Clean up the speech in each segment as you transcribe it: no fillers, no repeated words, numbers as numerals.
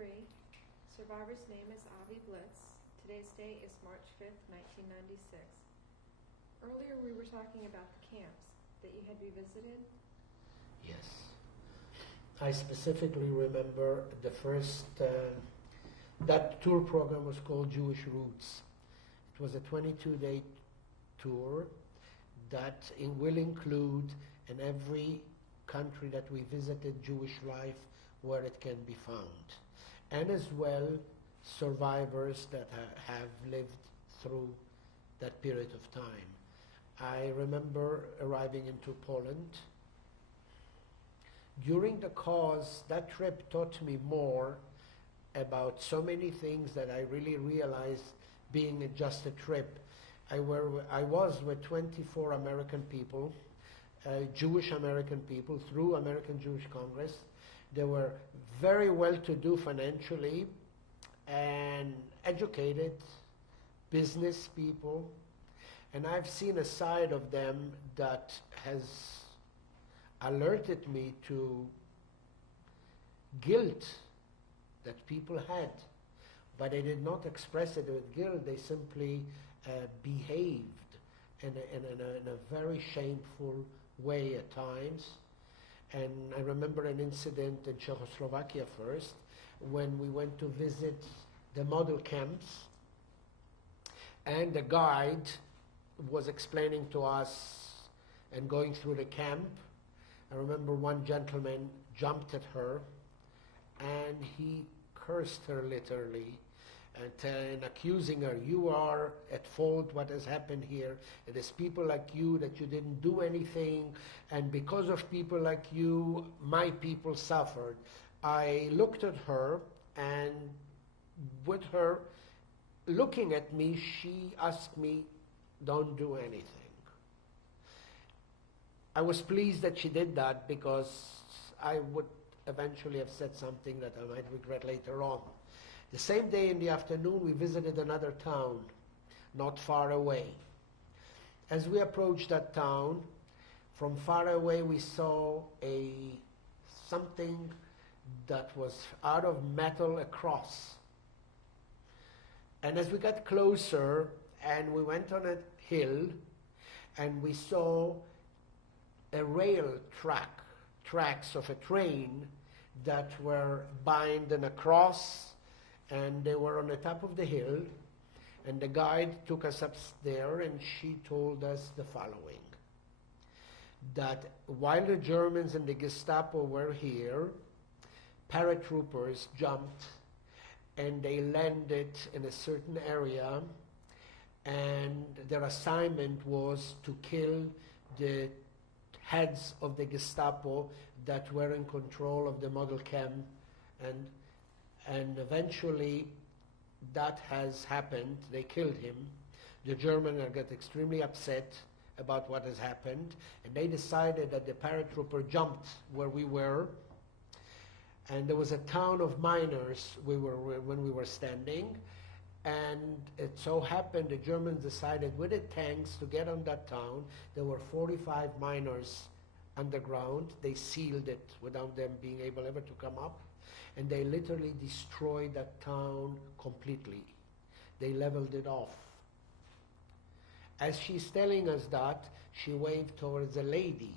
3. Survivor's name is Avi Blitz. Today's date is March 5th, 1996. Earlier we were talking about the camps that you had revisited. Yes. I specifically remember the first, that tour program was called Jewish Roots. It was a 22-day tour that will include in every country that we visited Jewish life where it can be found, and as well survivors that have lived through that period of time. I remember arriving into Poland. During the cause, that trip taught me more about so many things that I really realized being just a trip. I was with 24 American people, Jewish American people through American Jewish Congress. They were very well-to-do financially and educated business people. And I've seen a side of them that has alerted me to guilt that people had. But they did not express it with guilt. They simply behaved in a very shameful way at times. And I remember an incident in Czechoslovakia first, when we went to visit the model camps, and the guide was explaining to us and going through the camp. I remember one gentleman jumped at her and he cursed her literally and accusing her, "You are at fault, what has happened here. It is people like you that you didn't do anything, and because of people like you, my people suffered." I looked at her, and with her looking at me, she asked me, "Don't do anything." I was pleased that she did that, because I would eventually have said something that I might regret later on. The same day in the afternoon, we visited another town not far away. As we approached that town, from far away we saw something that was out of metal, a cross. And as we got closer and we went on a hill, and we saw a rail tracks of a train that were bound in a cross, and they were on the top of the hill, and the guide took us up there, and she told us the following: that while the Germans and the Gestapo were here, paratroopers jumped and they landed in a certain area, and their assignment was to kill the heads of the Gestapo that were in control of the model camp, and eventually that has happened. They killed him. The Germans got extremely upset about what has happened, and they decided that the paratrooper jumped where we were, and there was a town of miners when we were standing, and it so happened the Germans decided with the tanks to get on that town. There were 45 miners underground. They sealed it without them being able ever to come up, and they literally destroyed that town completely. They leveled it off. As she's telling us that, she waved towards a lady,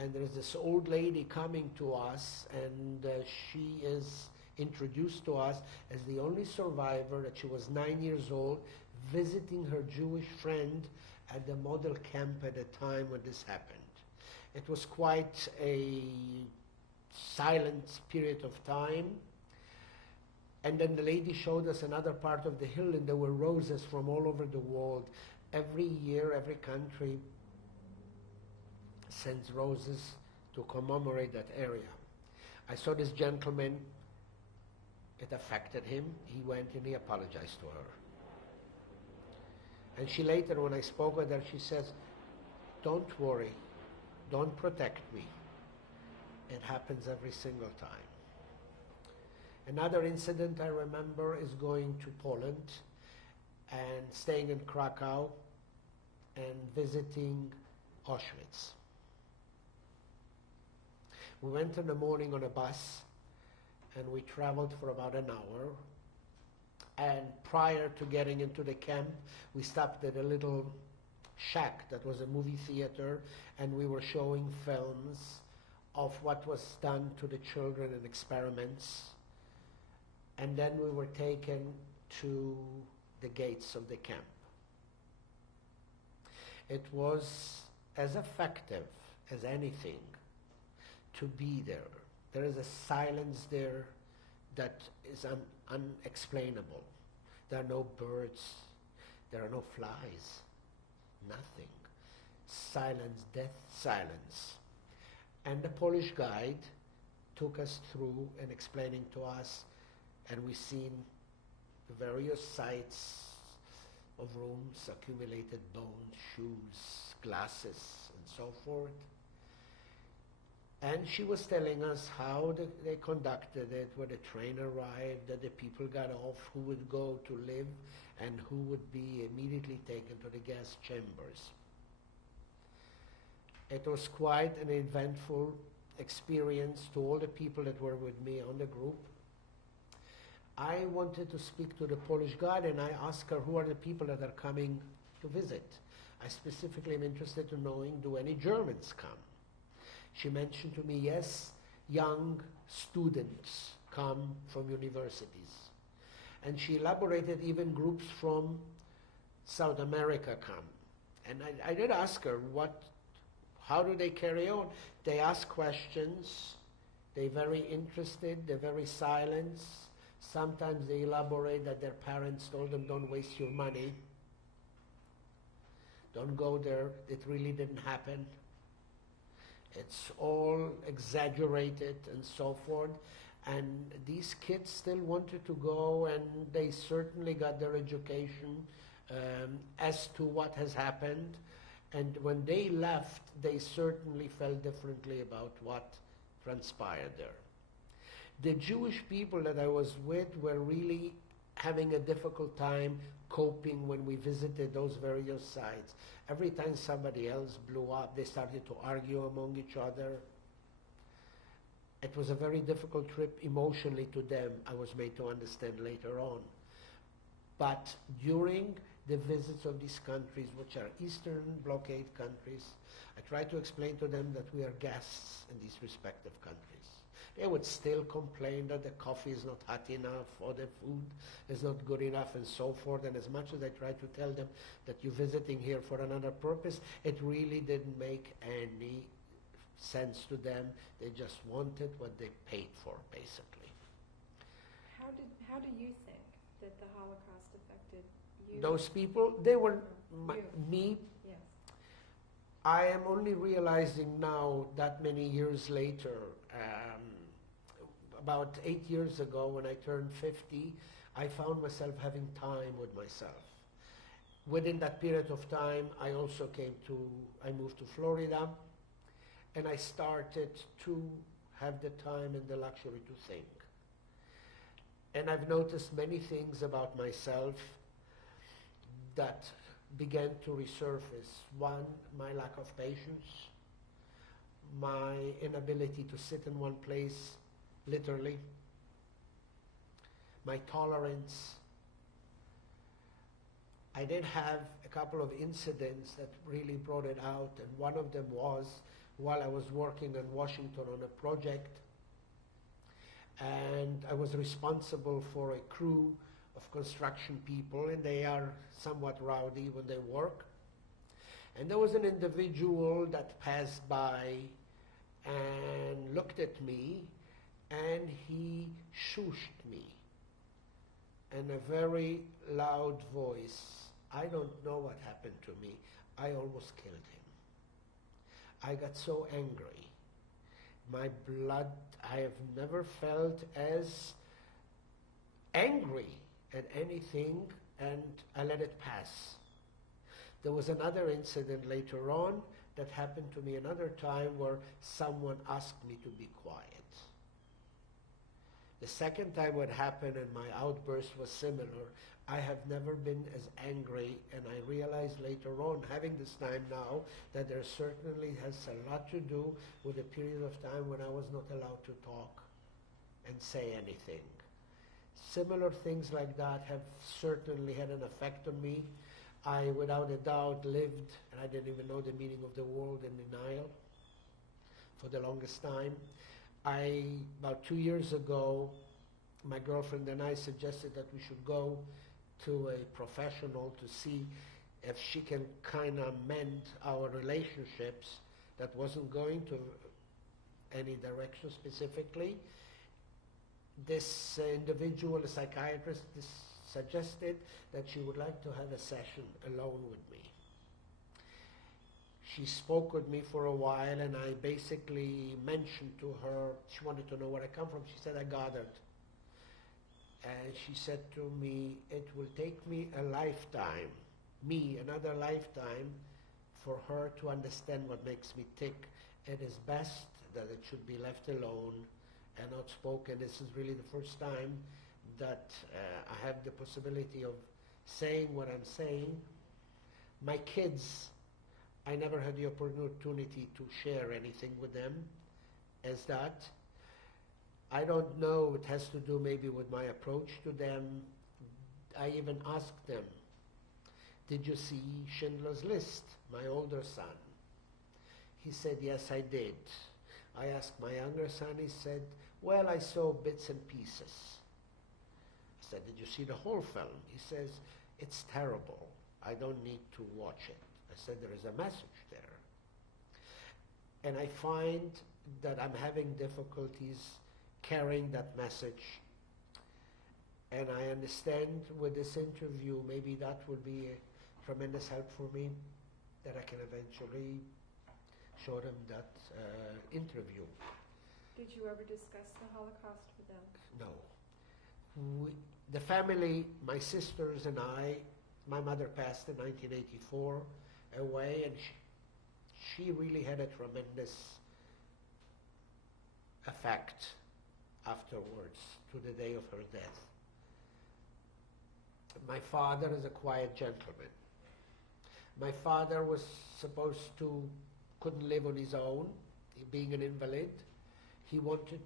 and there's this old lady coming to us, and she is introduced to us as the only survivor, that she was 9 years old, visiting her Jewish friend at the model camp at the time when this happened. It was quite a silent period of time. And then the lady showed us another part of the hill, and there were roses from all over the world. Every year, every country sends roses to commemorate that area. I saw this gentleman. It affected him. He went and he apologized to her. And she later, when I spoke with her, she says, "Don't worry. Don't protect me. It happens every single time." Another incident I remember is going to Poland and staying in Krakow and visiting Auschwitz. We went in the morning on a bus, and we traveled for about an hour. And prior to getting into the camp, we stopped at a little shack that was a movie theater, and we were showing films of what was done to the children in experiments. And then we were taken to the gates of the camp. It was as effective as anything to be there. There is a silence there that is unexplainable. There are no birds, there are no flies, nothing. Silence, death, silence. And the Polish guide took us through and explaining to us, and we've seen the various sites of rooms, accumulated bones, shoes, glasses, and so forth. And she was telling us how they conducted it, where the train arrived, that the people got off, who would go to live, and who would be immediately taken to the gas chambers. It was quite an eventful experience to all the people that were with me on the group. I wanted to speak to the Polish guide, and I asked her who are the people that are coming to visit. I specifically am interested in knowing, do any Germans come? She mentioned to me, yes, young students come from universities. And she elaborated even groups from South America come. And I did ask her, how do they carry on? They ask questions, they're very interested, they're very silent. Sometimes they elaborate that their parents told them, don't waste your money. Don't go there, it really didn't happen. It's all exaggerated and so forth. And these kids still wanted to go, and they certainly got their education as to what has happened. And when they left, they certainly felt differently about what transpired there. The Jewish people that I was with were really having a difficult time coping when we visited those various sites. Every time somebody else blew up, they started to argue among each other. It was a very difficult trip emotionally to them, I was made to understand later on. But during the visits of these countries, which are Eastern blockade countries, I tried to explain to them that we are guests in these respective countries. They would still complain that the coffee is not hot enough, or the food is not good enough, and so forth. And as much as I tried to tell them that you're visiting here for another purpose, it really didn't make any sense to them. They just wanted what they paid for, basically. How do you think that the Holocaust affected you? Those people, they were me. Yes. I am only realizing now, that many years later, about 8 years ago when I turned 50, I found myself having time with myself. Within that period of time, I moved to Florida, and I started to have the time and the luxury to think. And I've noticed many things about myself that began to resurface. One, my lack of patience, my inability to sit in one place, literally, my tolerance. I did have a couple of incidents that really brought it out, and one of them was while I was working in Washington on a project, and I was responsible for a crew of construction people, and they are somewhat rowdy when they work. And there was an individual that passed by and looked at me, and he shushed me in a very loud voice. I don't know what happened to me. I almost killed him. I got so angry. My blood, I have never felt as angry at anything, and I let it pass. There was another incident later on that happened to me another time where someone asked me to be quiet. The second time what happened and my outburst was similar. I have never been as angry, and I realized later on, having this time now, that there certainly has a lot to do with a period of time when I was not allowed to talk and say anything. Similar things like that have certainly had an effect on me. I, without a doubt, lived, and I didn't even know the meaning of the word, in denial for the longest time. About 2 years ago, my girlfriend and I suggested that we should go to a professional to see if she can kind of mend our relationships. That wasn't going to any direction specifically. This individual, a psychiatrist, suggested that she would like to have a session alone with me. She spoke with me for a while, and I basically mentioned to her, she wanted to know where I come from. She said, I gathered. And she said to me, it will take me a lifetime, another lifetime, for her to understand what makes me tick. It is best that it should be left alone and not spoken. This is really the first time that I have the possibility of saying what I'm saying. My kids, I never had the opportunity to share anything with them as that. I don't know, it has to do maybe with my approach to them. I even asked them, did you see Schindler's List, my older son? He said, yes, I did. I asked my younger son, he said, well, I saw bits and pieces. I said, did you see the whole film? He says, it's terrible. I don't need to watch it. I said, there is a message there. And I find that I'm having difficulties carrying that message. And I understand with this interview, maybe that will be a tremendous help for me, that I can eventually show them that interview. Did you ever discuss the Holocaust with them? No. The family, my sisters and I, my mother passed in 1984 away, and she really had a tremendous effect afterwards to the day of her death. My father is a quiet gentleman. My father was couldn't live on his own, being an invalid. He wanted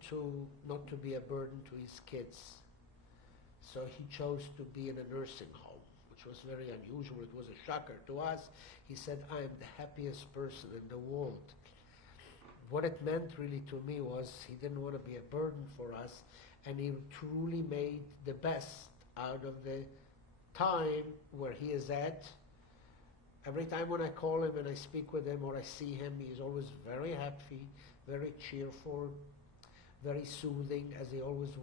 not to be a burden to his kids. So he chose to be in a nursing home, which was very unusual. It was a shocker to us. He said, I am the happiest person in the world. What it meant really to me was he didn't want to be a burden for us, and he truly made the best out of the time where he is at. Every time when I call him and I speak with him or I see him, he's always very happy, very cheerful, very soothing, as he always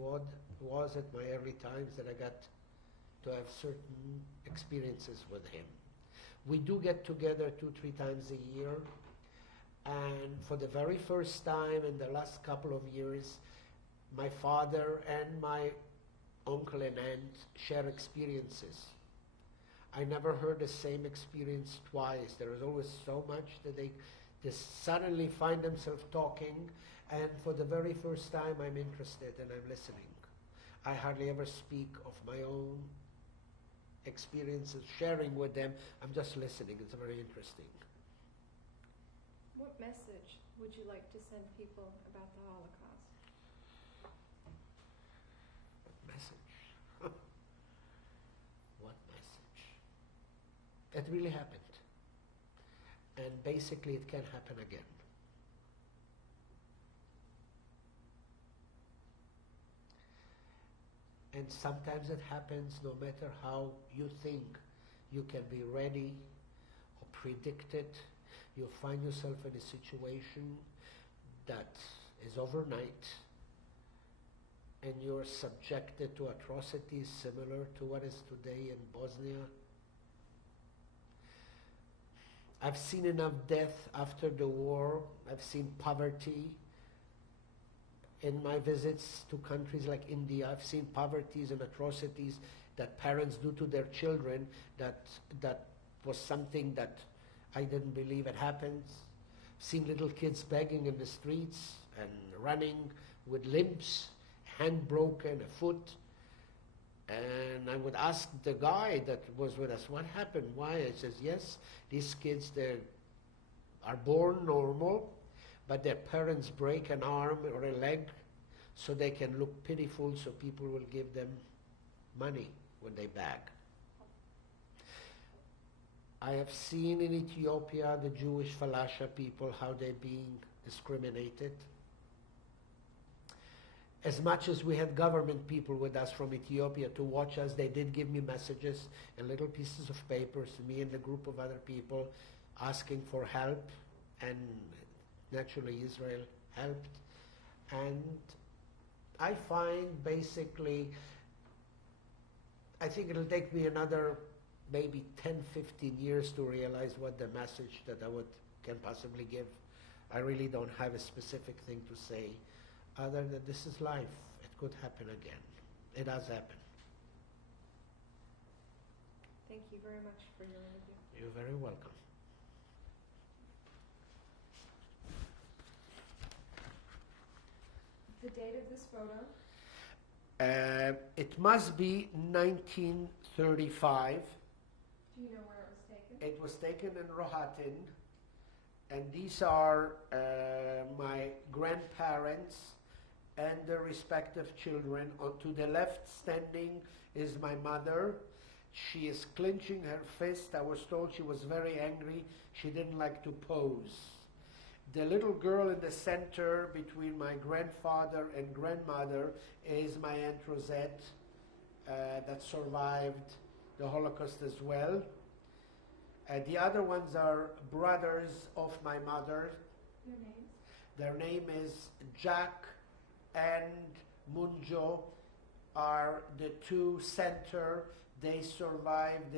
was at my early times that I got to have certain experiences with him. We do get together 2-3 times a year, and for the very first time in the last couple of years, my father and my uncle and aunt share experiences. I never heard the same experience twice. There is always so much that they just suddenly find themselves talking, and for the very first time I'm interested and I'm listening. I hardly ever speak of my own experiences, sharing with them. I'm just listening. It's very interesting. What message would you like to send people about the Holocaust? Message? What message? It really happened. And basically it can happen again. And sometimes it happens no matter how you think you can be ready or predict it. You'll find yourself in a situation that is overnight, and you're subjected to atrocities similar to what is today in Bosnia. I've seen enough death after the war. I've seen poverty. In my visits to countries like India, I've seen poverties and atrocities that parents do to their children that was something that I didn't believe it happens. Seen little kids begging in the streets and running with limbs, hand broken, a foot. And I would ask the guy that was with us, what happened? Why? He says, yes, these kids, they are born normal, but their parents break an arm or a leg, so they can look pitiful, so people will give them money when they beg. I have seen in Ethiopia the Jewish Falasha people, how they're being discriminated. As much as we had government people with us from Ethiopia to watch us, they did give me messages and little pieces of papers, me and a group of other people, asking for help, and naturally Israel helped. And I find basically, I think it'll take me another maybe 10, 15 years to realize what the message that I can possibly give. I really don't have a specific thing to say, other than this is life. It could happen again. It has happened. Thank you very much for your interview. You're very welcome. The date of this photo? It must be 1935. Do you know where it was taken? It was taken in Rohatyn, and these are my grandparents and their respective children. To the left standing is my mother. She is clenching her fist. I was told she was very angry. She didn't like to pose. The little girl in the center between my grandfather and grandmother is my Aunt Rosette, that survived the Holocaust as well. The other ones are brothers of my mother. Their names? Their name is Jack and Munjo, are the two center. They survived.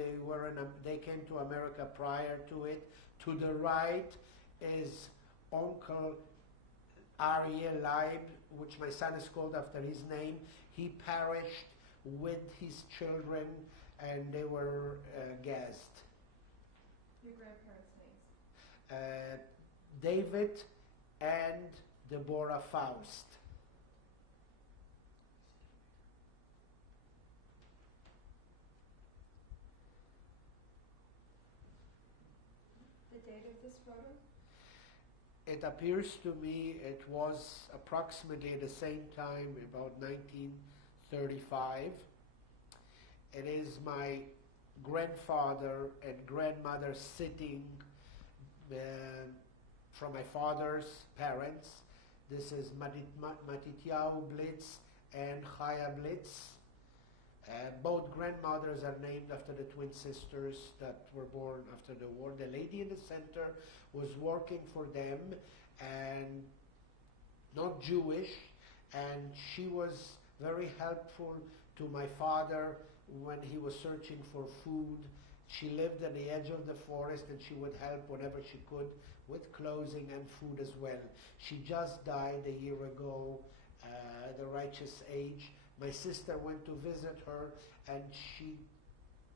They came to America prior to it. To the right is Uncle Aryeh Leib, which my son is called after his name. He perished with his children, and they were gassed. Your grandparents' names? David and Deborah Faust. The date of this photo? It appears to me it was approximately the same time, about 1935. It is my grandfather and grandmother sitting from my father's parents. This is Matityahu Blitz and Chaya Blitz. Both grandmothers are named after the twin sisters that were born after the war. The lady in the center was working for them and not Jewish, and she was very helpful to my father when he was searching for food. She lived at the edge of the forest, and she would help whenever she could with clothing and food as well. She just died a year ago, at the righteous age. My sister went to visit her, and she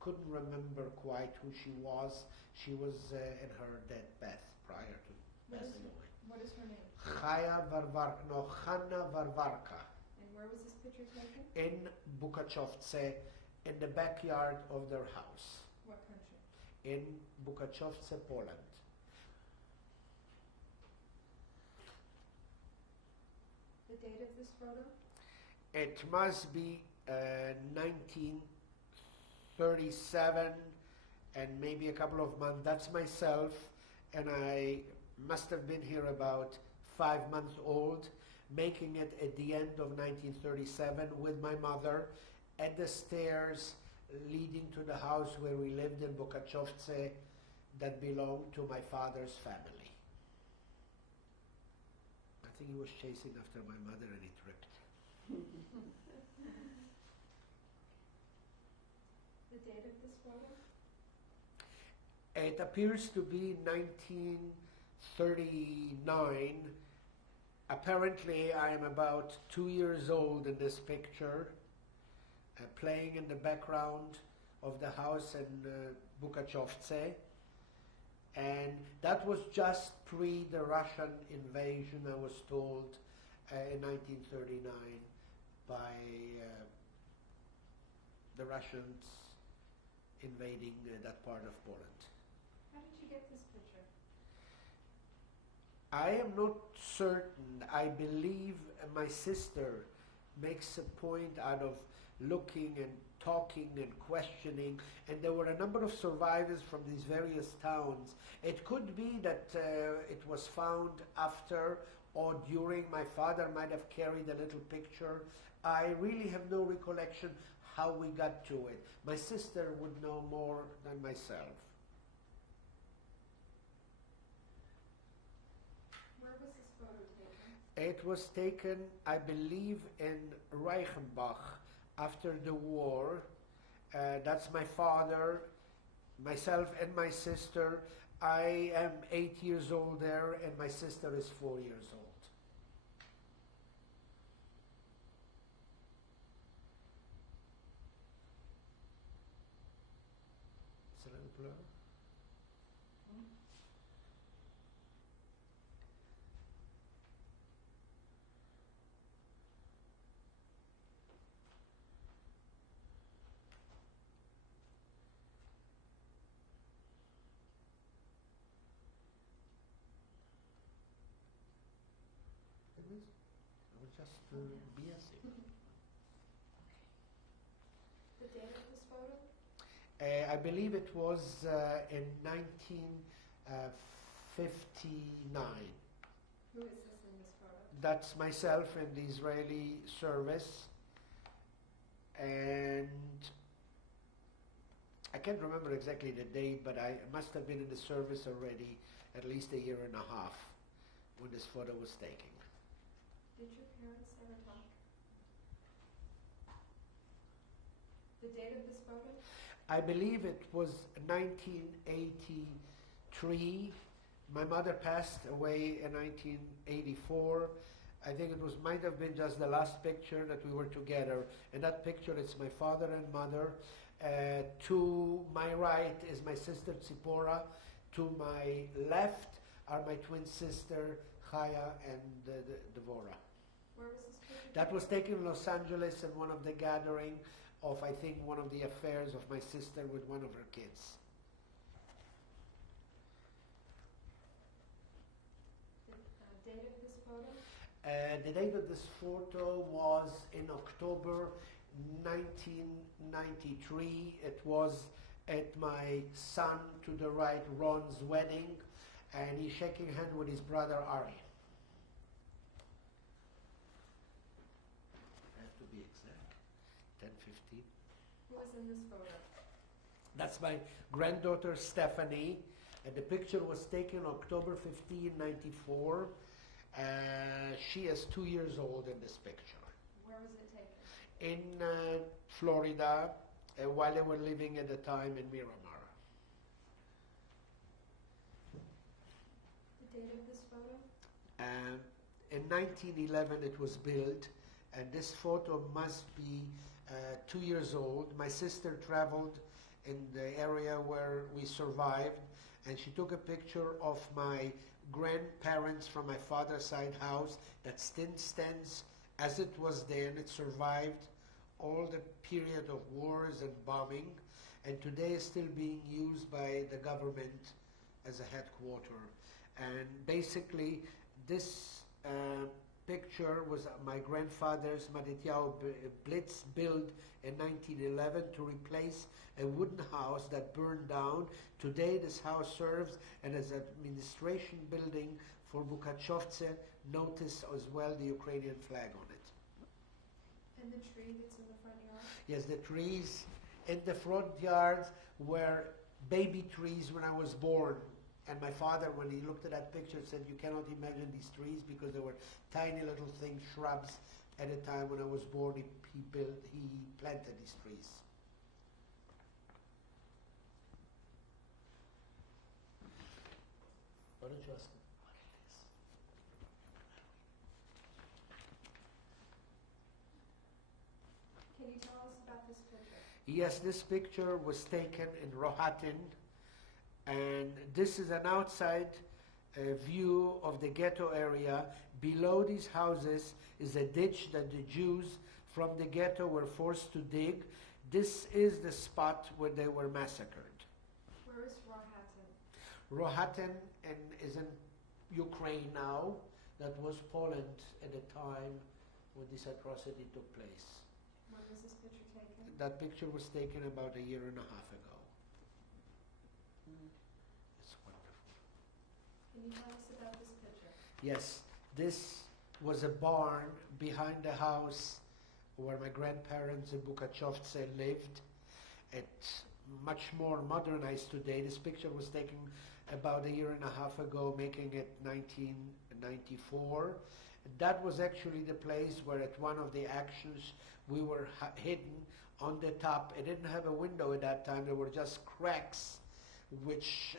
couldn't remember quite who she was. She was in her deathbed prior to passing away. What is her name? Chaya Varvarka, no, Hanna Varvarka. And where was this picture taken? In Bukachovce, in the backyard of their house. What country? In Bukachovce, Poland. The date of this photo? It must be 1937 and maybe a couple of months. That's myself, and I must have been here about 5 months old, making it at the end of 1937 with my mother at the stairs leading to the house where we lived in Bukachovce that belonged to my father's family. I think he was chasing after my mother and he tripped. The date of this photo? It appears to be 1939. Apparently, I am about 2 years old in this picture, playing in the background of the house in Bukachovce. And that was just pre the Russian invasion, I was told, in 1939 by the Russians invading that part of Poland. How did you get this picture? I am not certain. I believe my sister makes a point out of looking and talking and questioning, and there were a number of survivors from these various towns. It could be that it was found after or during. My father might have carried a little picture. I really have no recollection how we got to it. My sister would know more than myself. Where was this photo taken? It was taken, I believe, in Reichenbach after the war. That's my father, myself, and my sister. I am 8 years old there, and my sister is 4 years old. It's a little blur. It was just BSing. The date of this photo? I believe it was in 1959. Who is this in this photo? That's myself in the Israeli service, and I can't remember exactly the date, but I must have been in the service already at least a year and a half when this photo was taken. Did your parents ever talk? The date of this photo? I believe it was 1983. My mother passed away in 1984. I think it might have been just the last picture that we were together. In that picture, it's my father and mother. To my right is my sister Tzipora. To my left are my twin sister Chaya and Devorah. Where was this picture? That was taken in Los Angeles in one of the gathering of, I think, one of the affairs of my sister with one of her kids. The date of this photo? The date of this photo was in October 1993. It was at my son to the right, Ron's wedding, and he's shaking hand with his brother Ari. I have to be exact. 10:15. Who was in this photo? That's my granddaughter Stephanie, and the picture was taken October 15, 94. She is 2 years old in this picture. Where was it taken? In Florida, while they were living at the time in Miramar. The date of this photo? In 1911 it was built, and this photo must be 2 years old. My sister traveled in the area where we survived, and she took a picture of my grandparents from my father's side house that still stands as it was then. It survived all the period of wars and bombing, and today is still being used by the government as a headquarter. And basically this picture was my grandfather's Avi Blitz built in 1911 to replace a wooden house that burned down. Today this house serves as an administration building for Bukachovce. Notice as well the Ukrainian flag on it. And the tree that's in the front yard? Yes, the trees in the front yards were baby trees when I was born. And my father, when he looked at that picture, said, "You cannot imagine these trees because they were tiny little things, shrubs." At the time when I was born, he planted these trees. Why don't you ask him? Look at this. Can you tell us about this picture? Yes, this picture was taken in Rohatyn, and this is an outside view of the ghetto area. Below these houses is a ditch that the Jews from the ghetto were forced to dig. This is the spot where they were massacred. Where is Rohatyn? Rohatyn is in Ukraine now. That was Poland at the time when this atrocity took place. When was this picture taken? That picture was taken about a year and a half ago. It's wonderful. Can you tell us about this picture? Yes, this was a barn behind the house where my grandparents in Bukachovce lived. It's much more modernized today. This picture was taken about a year and a half ago, making it 1994. That was actually the place where at one of the actions we were hidden on the top. It didn't have a window at that time, there were just cracks, which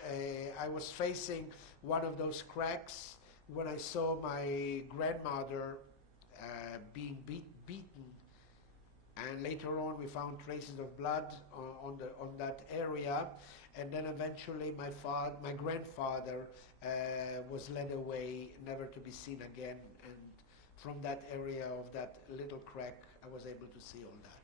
I was facing one of those cracks when I saw my grandmother being beaten. And later on we found traces of blood on that area, and then eventually my grandfather was led away, never to be seen again, and from that area of that little crack I was able to see all that.